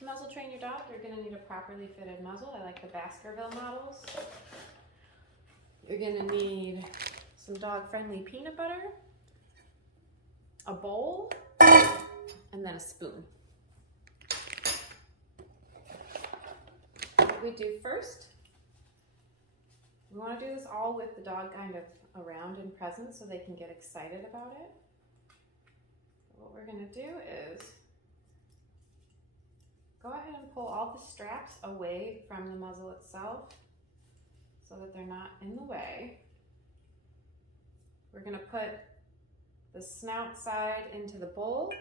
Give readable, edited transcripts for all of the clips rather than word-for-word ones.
To muzzle train your dog, you're gonna need a properly fitted muzzle. I like the Baskerville models. You're gonna need some dog-friendly peanut butter, a bowl, and then a spoon. What we do first, we want to do this all with the dog kind of around and present so they can get excited about it. So what we're going to do is go ahead and pull all the straps away from the muzzle itself so that they're not in the way. We're going to put the snout side into the bowl.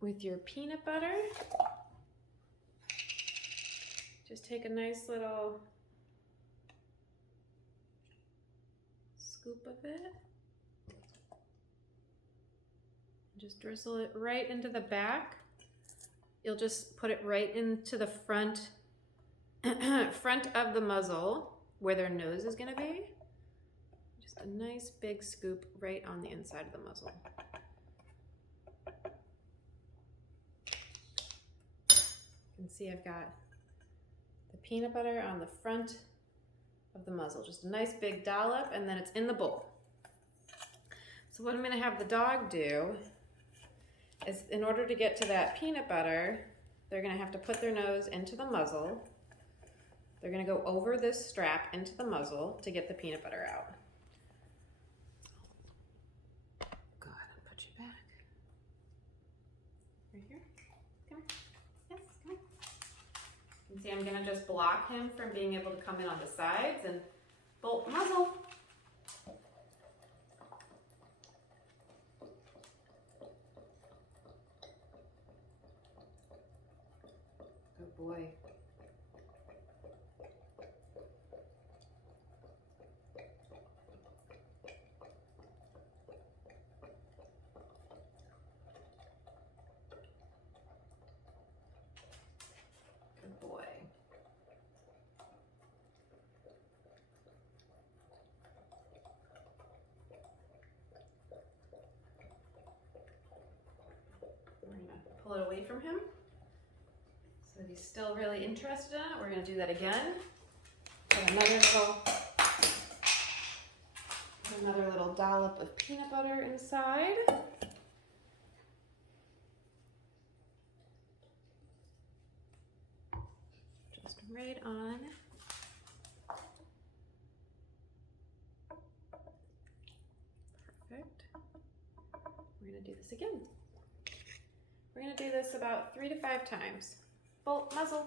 With your peanut butter, just take a nice little scoop of it. Just drizzle it right into the back. You'll just put it right into the front of the muzzle where their nose is gonna be. Just a nice big scoop right on the inside of the muzzle. You can see I've got the peanut butter on the front of the muzzle. Just a nice big dollop, and then it's in the bowl. So what I'm gonna have the dog do is, in order to get to that peanut butter, they're gonna have to put their nose into the muzzle. They're gonna go over this strap into the muzzle to get the peanut butter out. Go ahead and put you back. Right here. Come here. Yes, come here. You can see I'm gonna just block him from being able to come in on the sides and bolt the muzzle. Good boy. Good boy. We're gonna pull it away from him. So he's still really interested in it. We're gonna do that again. Put another little dollop of peanut butter inside. Just right on. Perfect. We're gonna do this again. We're gonna do this about 3 to 5 times. Bolt, muzzle.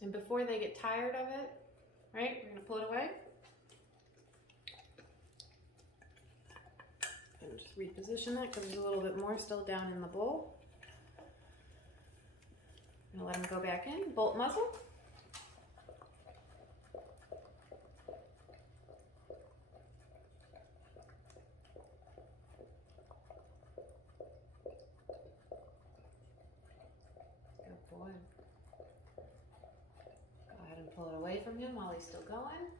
And before they get tired of it, right, we're gonna pull it away. And just reposition it because there's a little bit more still down in the bowl. I'm gonna let him go back in, bolt, muzzle. Good boy. Go ahead and pull it away from him while he's still going.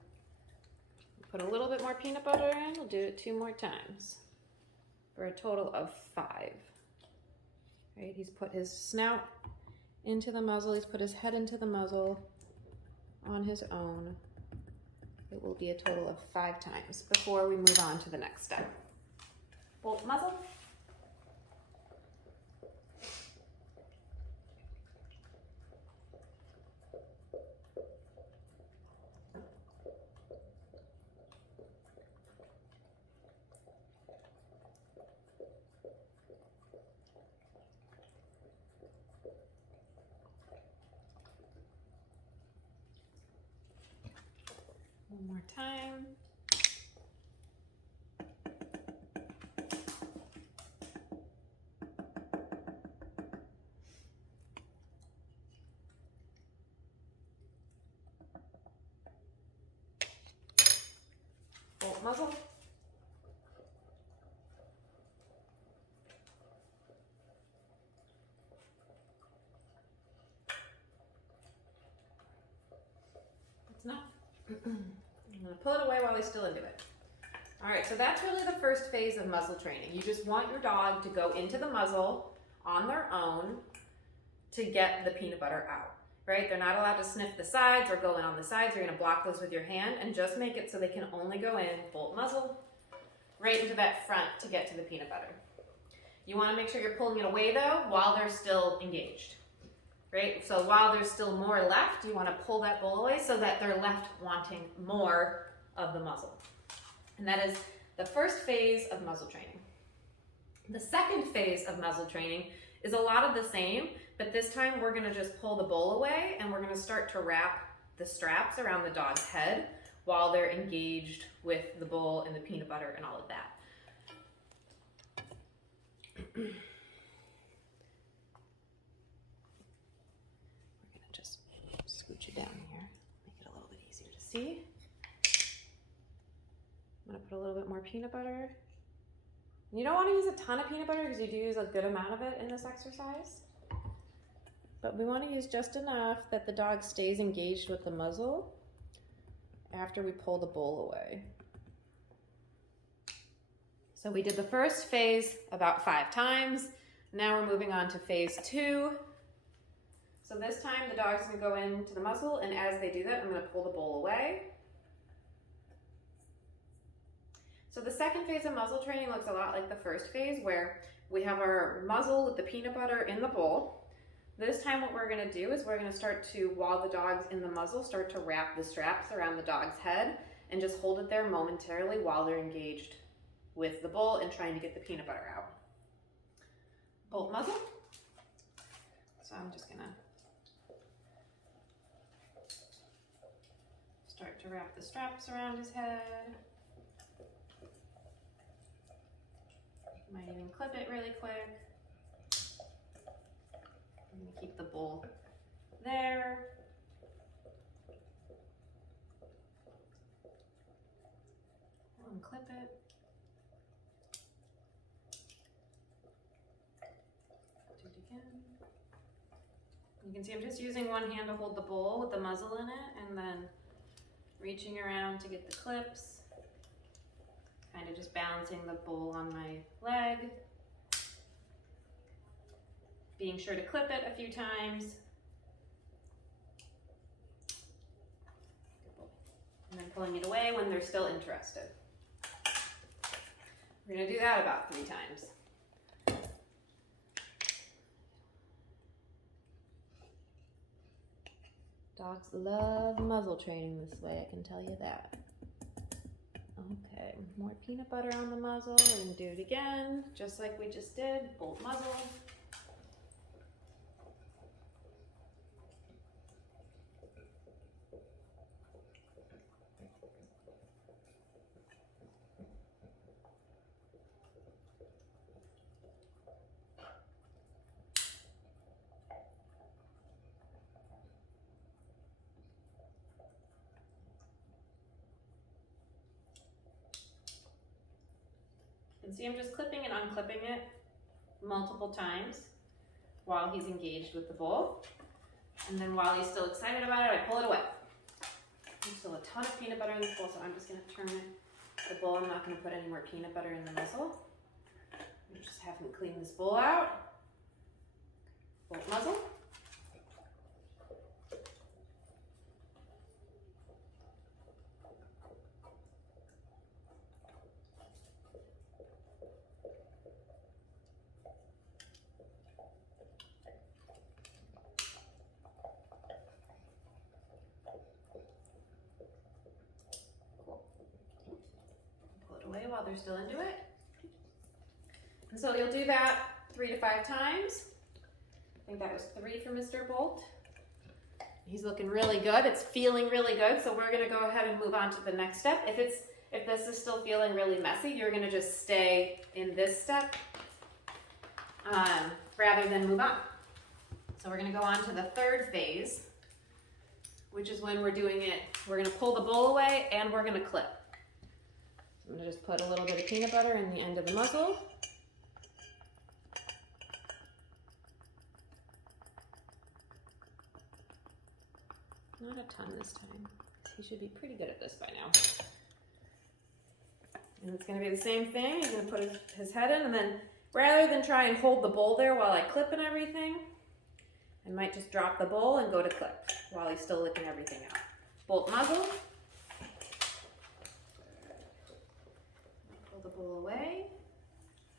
Put a little bit more peanut butter in. We'll do it 2 more times for a total of 5. Right? He's put his snout into the muzzle. He's put his head into the muzzle on his own. It will be a total of 5 times before we move on to the next step. Bolt, muzzle. One more time. Muzzle. It's not. I'm going to pull it away while he's still into it. All right, so that's really the first phase of muzzle training. You just want your dog to go into the muzzle on their own to get the peanut butter out, right? They're not allowed to sniff the sides or go in on the sides. You're gonna block those with your hand and just make it so they can only go in, bolt muzzle, right into that front to get to the peanut butter. You wanna make sure you're pulling it away though while they're still engaged, right? So while there's still more left, you wanna pull that bowl away so that they're left wanting more of the muzzle. And that is the first phase of muzzle training. The second phase of muzzle training is a lot of the same, but this time we're gonna just pull the bowl away and we're gonna start to wrap the straps around the dog's head while they're engaged with the bowl and the peanut butter and all of that. We're gonna just scooch it down here, make it a little bit easier to see. I'm gonna put a little bit more peanut butter. You don't want to use a ton of peanut butter because you do use a good amount of it in this exercise. But we want to use just enough that the dog stays engaged with the muzzle after we pull the bowl away. So we did the first phase about 5 times. Now we're moving on to phase 2. So this time the dog's gonna go into the muzzle, and as they do that, I'm gonna pull the bowl away. So the second phase of muzzle training looks a lot like the first phase, where we have our muzzle with the peanut butter in the bowl. This time what we're gonna do is we're gonna start to, while the dog's in the muzzle, start to wrap the straps around the dog's head and just hold it there momentarily while they're engaged with the bowl and trying to get the peanut butter out. Bolt muzzle. So I'm just gonna start to wrap the straps around his head. Might even clip it really quick. I'm gonna keep the bowl there. Unclip it. Do it again. You can see I'm just using one hand to hold the bowl with the muzzle in it and then reaching around to get the clips. Kind of just balancing the bowl on my leg. Being sure to clip it a few times. And then pulling it away when they're still interested. We're gonna do that about 3 times. Dogs love muzzle training this way, I can tell you that. Okay, more peanut butter on the muzzle. We're gonna do it again, just like we just did. Bolt muzzle. You can see I'm just clipping and unclipping it multiple times while he's engaged with the bowl. And then while he's still excited about it, I pull it away. There's still a ton of peanut butter in this bowl, so I'm just gonna turn the bowl. I'm not gonna put any more peanut butter in the muzzle. I'm just have him clean this bowl out. Bolt muzzle. While they're still into it. And so you'll do that 3 to 5 times. I think that was 3 for Mr. Bolt. He's looking really good. It's feeling really good. So we're gonna go ahead and move on to the next step. If this is still feeling really messy, you're gonna just stay in this step rather than move on. So we're gonna go on to the third phase, which is when we're doing it. We're gonna pull the bowl away and we're gonna clip. I'm gonna just put a little bit of peanut butter in the end of the muzzle. Not a ton this time. He should be pretty good at this by now. And it's gonna be the same thing. He's gonna put his head in, and then rather than try and hold the bowl there while I clip and everything, I might just drop the bowl and go to clip while he's still licking everything out. Bolt muzzle. Pull the bowl away.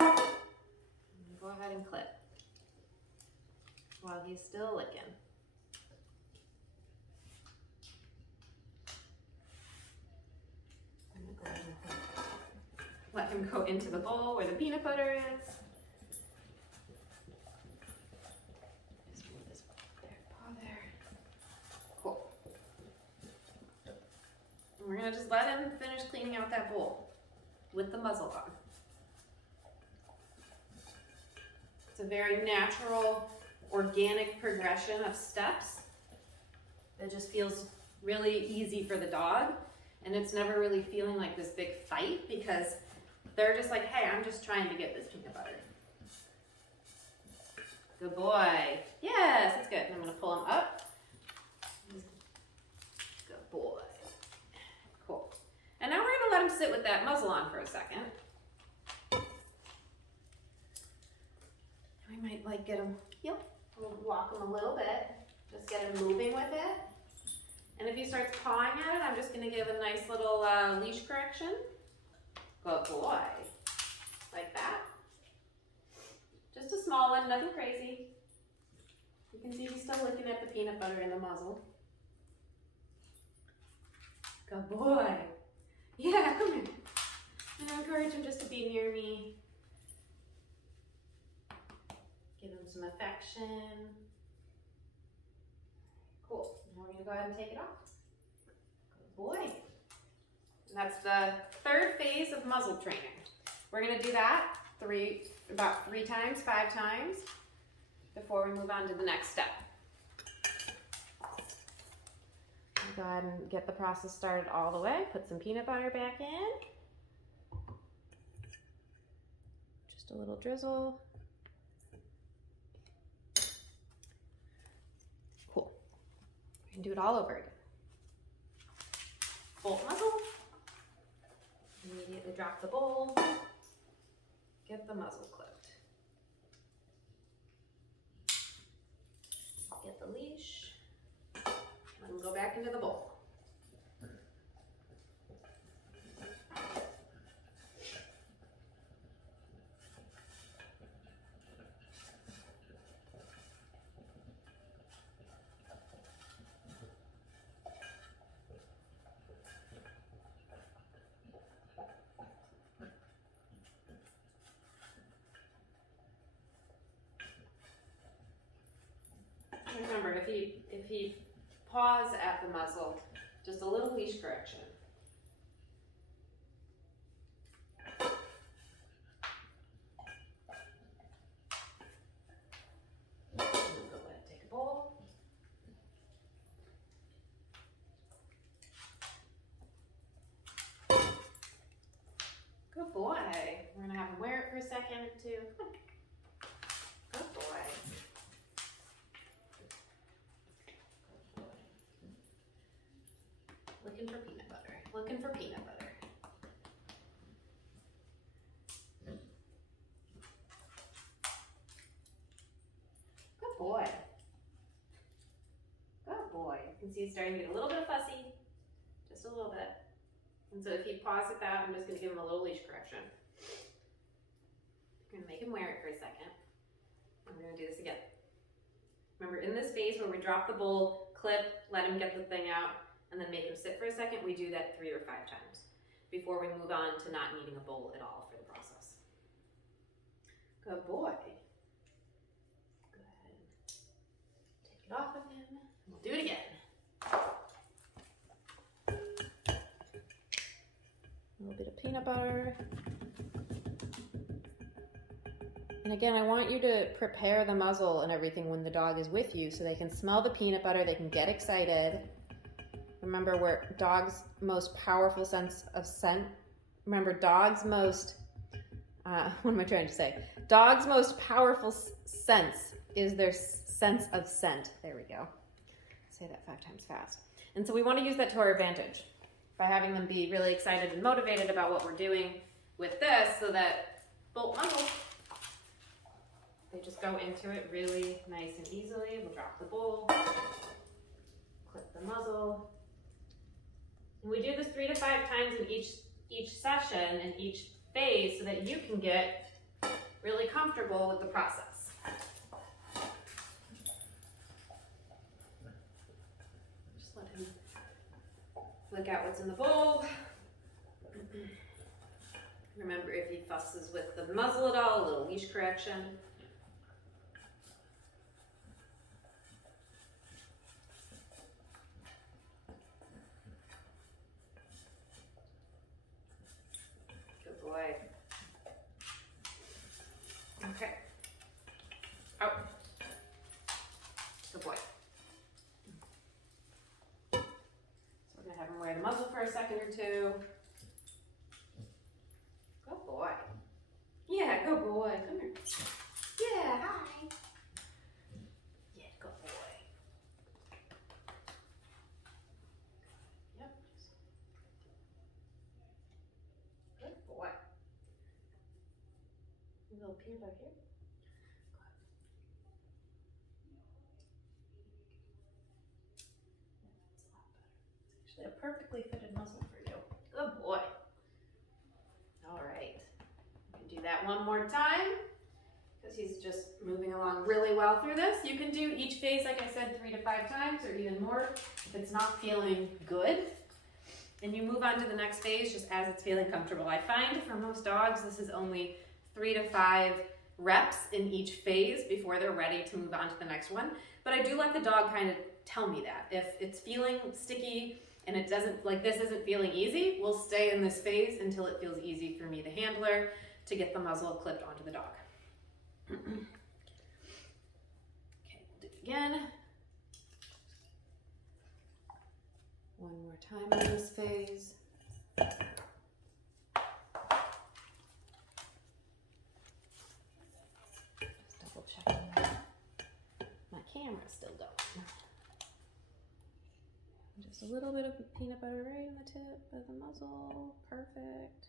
And go ahead and clip while he's still licking. Let him go into the bowl where the peanut butter is. Just move this there, paw there. Cool. And we're gonna just let him finish cleaning out that bowl with the muzzle on. It's a very natural, organic progression of steps that just feels really easy for the dog. And it's never really feeling like this big fight because they're just like, hey, I'm just trying to get this peanut butter. Good boy. Yes, that's good. And I'm gonna pull him up. Good boy. Cool. And now we're gonna let him sit with that muzzle on for a second. We might like get him, we'll walk him a little bit. Just get him moving with it. And if he starts pawing at it, I'm just gonna give a nice little leash correction. Good boy. Like that. Just a small one, nothing crazy. You can see he's still looking at the peanut butter in the muzzle. Good boy. Yeah, come here. And I encourage him just to be near me. Give him some affection. Cool. Now we're gonna go ahead and take it off. Good boy. And that's the third phase of muzzle training. We're gonna do that about 3 times, 5 times before we move on to the next step. Go ahead and get the process started all the way. Put some peanut butter back in. Just a little drizzle. Cool. We can do it all over again. Bolt muzzle. Immediately drop the bowl. Get the muzzle clipped. Get the leash. And go back into the bowl. Remember, if he paws at the muzzle, just a little leash correction. Go ahead and take a bowl. Good boy. We're gonna have him wear it for a second or two. Good boy. Looking for peanut butter. Looking for peanut butter. Good boy. Good boy. You can see it's starting to get a little bit fussy. Just a little bit. And so if he paws at that, I'm just going to give him a little leash correction. I'm going to make him wear it for a second. I'm going to do this again. Remember, in this phase where we drop the bowl, clip, let him get the thing out, and then make him sit for a second, we do that 3 or 5 times before we move on to not needing a bowl at all for the process. Good boy. Go ahead and take it off of him. We'll do it again. A little bit of peanut butter. And again, I want you to prepare the muzzle and everything when the dog is with you so they can smell the peanut butter, they can get excited. Remember, where dogs' most powerful sense of scent remember dog's most, what am I trying to say? Dog's most powerful sense is their sense of scent. There we go. Say that 5 times fast. And so we want to use that to our advantage by having them be really excited and motivated about what we're doing with this, so that bolt muzzle, they just go into it really nice and easily. We'll drop the bowl, clip the muzzle. And we do this 3 to 5 times in each session and each phase so that you can get really comfortable with the process. Just let him look at what's in the bowl. Remember, if he fusses with the muzzle at all, a little leash correction. Good boy. Okay. Oh. Good boy. So we're going to have him wear the muzzle for a second or two. Good boy. Yeah, good boy. Come here. Yeah, hi. Yeah, good boy. Yep. Good boy. A little peanut butter here. It's actually a perfectly fitted muzzle for you. Good boy. All right. You can do that one more time because he's just moving along really well through this. You can do each phase, like I said, 3 to 5 times or even more if it's not feeling good. And you move on to the next phase just as it's feeling comfortable. I find for most dogs, this is only 3 to 5 reps in each phase before they're ready to move on to the next one. But I do let the dog kind of tell me that. If it's feeling sticky and it doesn't, like this isn't feeling easy, we'll stay in this phase until it feels easy for me, the handler, to get the muzzle clipped onto the dog. Okay, we'll do it again. One more time in this phase. Just double checking that my camera's still going. Just a little bit of peanut butter right in the tip of the muzzle. Perfect.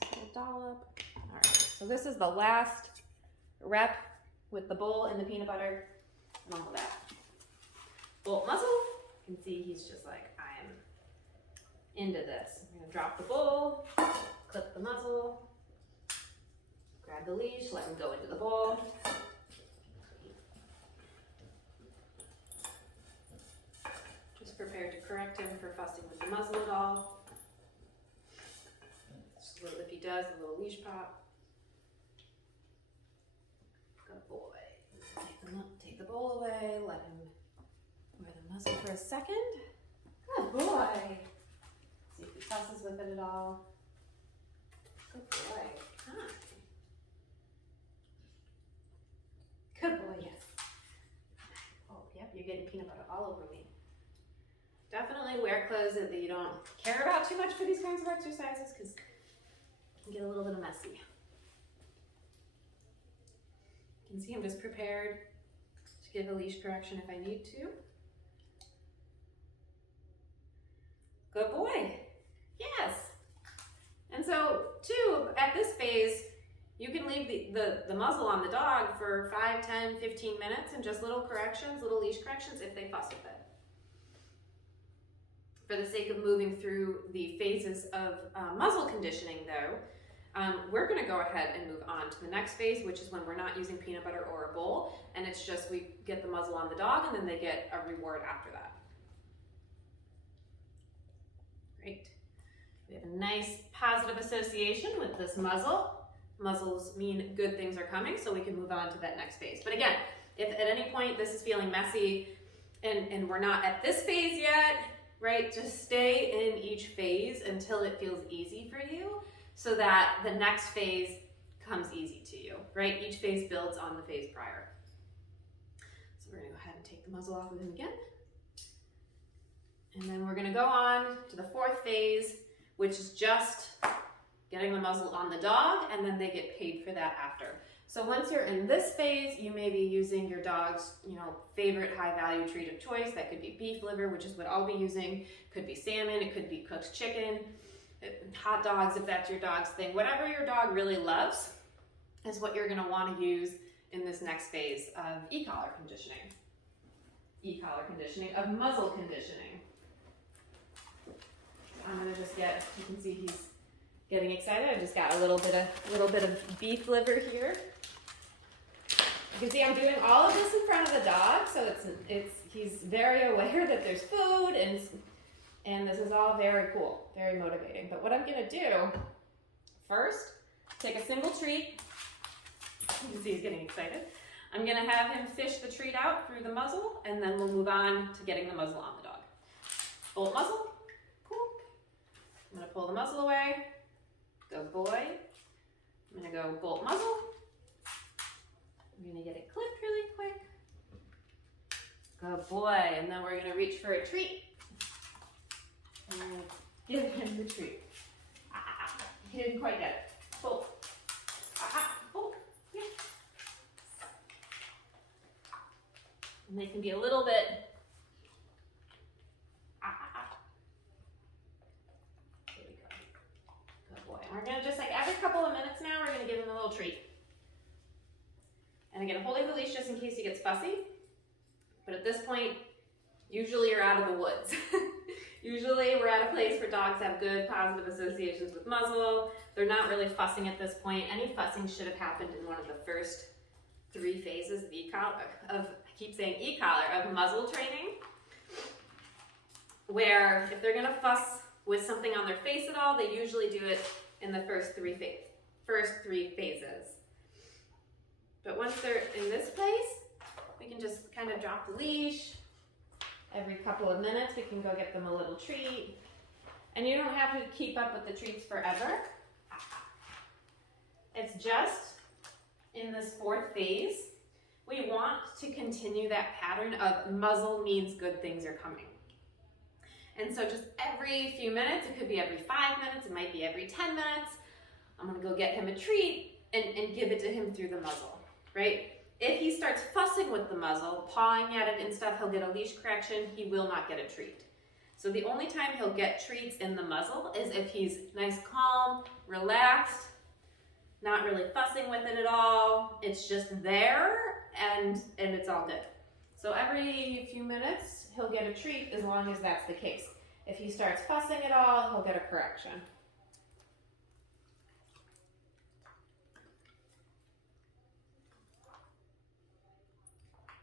Nice little dollop. All right, so this is the last rep with the bowl and the peanut butter and all of that. Bolt muzzle. You can see he's just like, I am into this. I'm gonna drop the bowl, clip the muzzle, grab the leash, let him go into the bowl. Just prepared to correct him for fussing with the muzzle at all. Just a little, if he does, a little leash pop. Good boy. Take the bowl away, let him wear the muzzle for a second. Good boy. See if he fusses with it at all. Good boy. Hi. Good boy, yes. Oh, yep, you're getting peanut butter all over me. Definitely wear clothes that you don't care about too much for these kinds of exercises because it can get a little bit messy. You can see I'm just prepared to give a leash correction if I need to. Good boy. Yes. And so, too, at this phase, you can leave the muzzle on the dog for 5, 10, 15 minutes and just little corrections, little leash corrections if they fuss with it. For the sake of moving through the phases of muzzle conditioning, though, we're going to go ahead and move on to the next phase, which is when we're not using peanut butter or a bowl, and it's just we get the muzzle on the dog and then they get a reward after that. Great. We have a nice positive association with this muzzle. Muzzles mean good things are coming, so we can move on to that next phase. But again, if at any point this is feeling messy and we're not at this phase yet, right, just stay in each phase until it feels easy for you so that the next phase comes easy to you, right? Each phase builds on the phase prior. So we're gonna go ahead and take the muzzle off of him again. And then we're gonna go on to the 4th phase, which is just getting the muzzle on the dog, and then they get paid for that after. So once you're in this phase, you may be using your dog's, favorite high value treat of choice. That could be beef liver, which is what I'll be using. Could be salmon, it could be cooked chicken, hot dogs if that's your dog's thing. Whatever your dog really loves is what you're gonna wanna use in this next phase of e-collar conditioning. E-collar conditioning, of muzzle conditioning. I'm gonna just you can see he's getting excited. I just got a little bit of beef liver here. You can see I'm doing all of this in front of the dog, so he's very aware that there's food, and this is all very cool, very motivating. But what I'm gonna do first, take a single treat. You can see he's getting excited. I'm gonna have him fish the treat out through the muzzle, and then we'll move on to getting the muzzle on the dog. Bolt muzzle, cool. I'm gonna pull the muzzle away. Good boy. I'm gonna go bolt muzzle. I'm gonna get it clipped really quick. Good boy. And then we're gonna reach for a treat. And give him the treat. He didn't quite get it. Bolt. Bolt. Yeah. And they can be a little bit. There we go. Good boy. And we're gonna just every couple of minutes now, we're gonna give him a little treat. And again, holding the leash just in case he gets fussy. But at this point, usually you're out of the woods. Usually we're at a place where dogs have good positive associations with muzzle. They're not really fussing at this point. Any fussing should have happened in one of the first 3 phases of of muzzle training. Where if they're gonna fuss with something on their face at all, they usually do it in the first three phases. But once they're in this place, we can just kind of drop the leash. Every couple of minutes, we can go get them a little treat. And you don't have to keep up with the treats forever. It's just in this 4th phase, we want to continue that pattern of muzzle means good things are coming. And so just every few minutes, it could be every 5 minutes, it might be every 10 minutes, I'm gonna go get him a treat and give it to him through the muzzle, right? If he starts fussing with the muzzle, pawing at it and stuff, he'll get a leash correction, he will not get a treat. So the only time he'll get treats in the muzzle is if he's nice, calm, relaxed, not really fussing with it at all. It's just there and it's all good. So every few minutes, he'll get a treat as long as that's the case. If he starts fussing at all, he'll get a correction.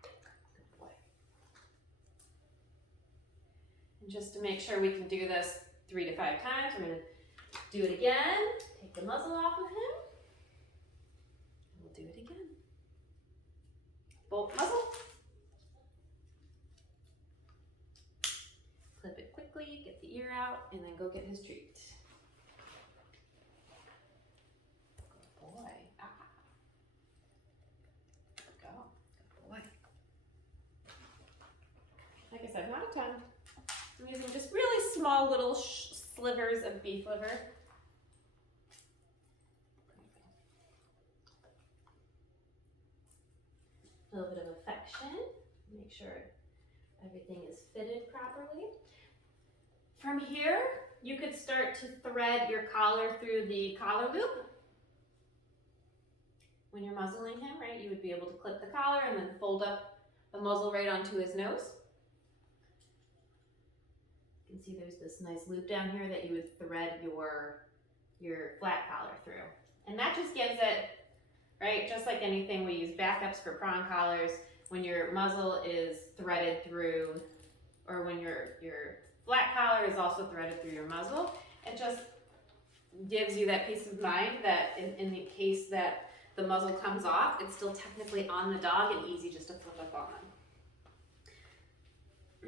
Good boy. And just to make sure we can do this 3 to 5 times, I'm going to do it again. Take the muzzle off of him. And we'll do it again. Bolt muzzle. Clip it quickly, get the ear out, and then go get his treat. Good boy. Good go. Good boy. Like I said, not a ton. I'm using just really small little slivers of beef liver. A little bit of affection. Make sure everything is fitted properly. From here, you could start to thread your collar through the collar loop. When you're muzzling him, right, you would be able to clip the collar and then fold up the muzzle right onto his nose. You can see there's this nice loop down here that you would thread your flat collar through. And that just gives it, right, just like anything, we use backups for prong collars. When your muzzle is threaded through, or when your flat collar is also threaded through your muzzle, it just gives you that peace of mind that in the case that the muzzle comes off, it's still technically on the dog and easy just to flip up on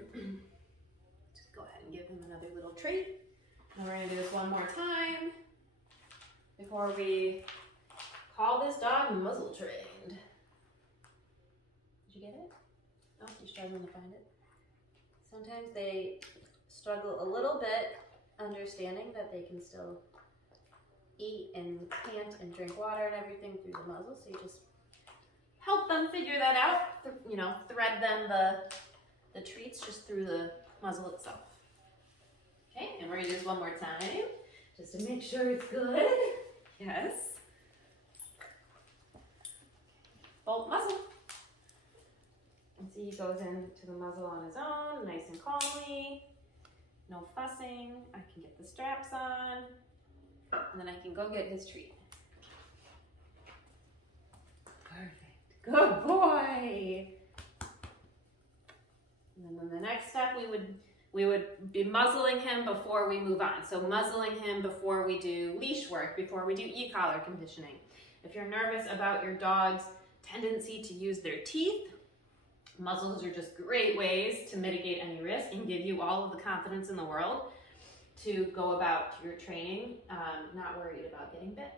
them. Just go ahead and give him another little treat. And we're gonna do this one more time before we call this dog muzzle trained. Did you get it? Oh, you're struggling to find it. Sometimes they struggle a little bit understanding that they can still eat and pant and drink water and everything through the muzzle. So you just help them figure that out. You know, thread them the treats just through the muzzle itself. Okay, and we're gonna do this one more time, just to make sure it's good. Yes. Bolt muzzle. And see, he goes into the muzzle on his own, nice and calmly. No fussing. I can get the straps on, and then I can go get his treat. Perfect. Good boy. And then the next step, we would be muzzling him before we move on. So muzzling him before we do leash work, before we do e-collar conditioning. If you're nervous about your dog's tendency to use their teeth, muzzles are just great ways to mitigate any risk and give you all of the confidence in the world to go about your training, not worried about getting bit.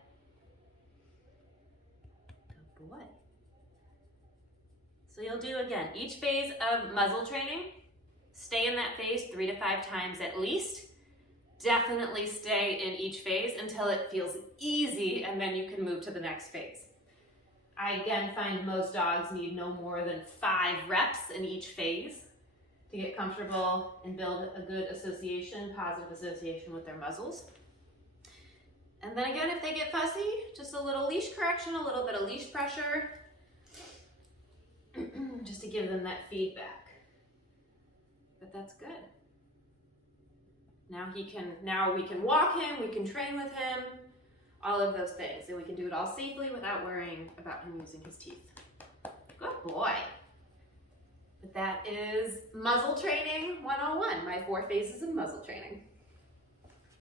Good boy. So you'll do, again, each phase of muzzle training. Stay in that phase 3 to 5 times at least. Definitely stay in each phase until it feels easy, and then you can move to the next phase. I, again, find most dogs need no more than 5 reps in each phase to get comfortable and build a good association, positive association with their muzzles. And then again, if they get fussy, just a little leash correction, a little bit of leash pressure, just to give them that feedback. But that's good. Now we can walk him, we can train with him, all of those things. And we can do it all safely without worrying about him using his teeth. Good boy. But that is muzzle training 101, my 4 phases of muzzle training.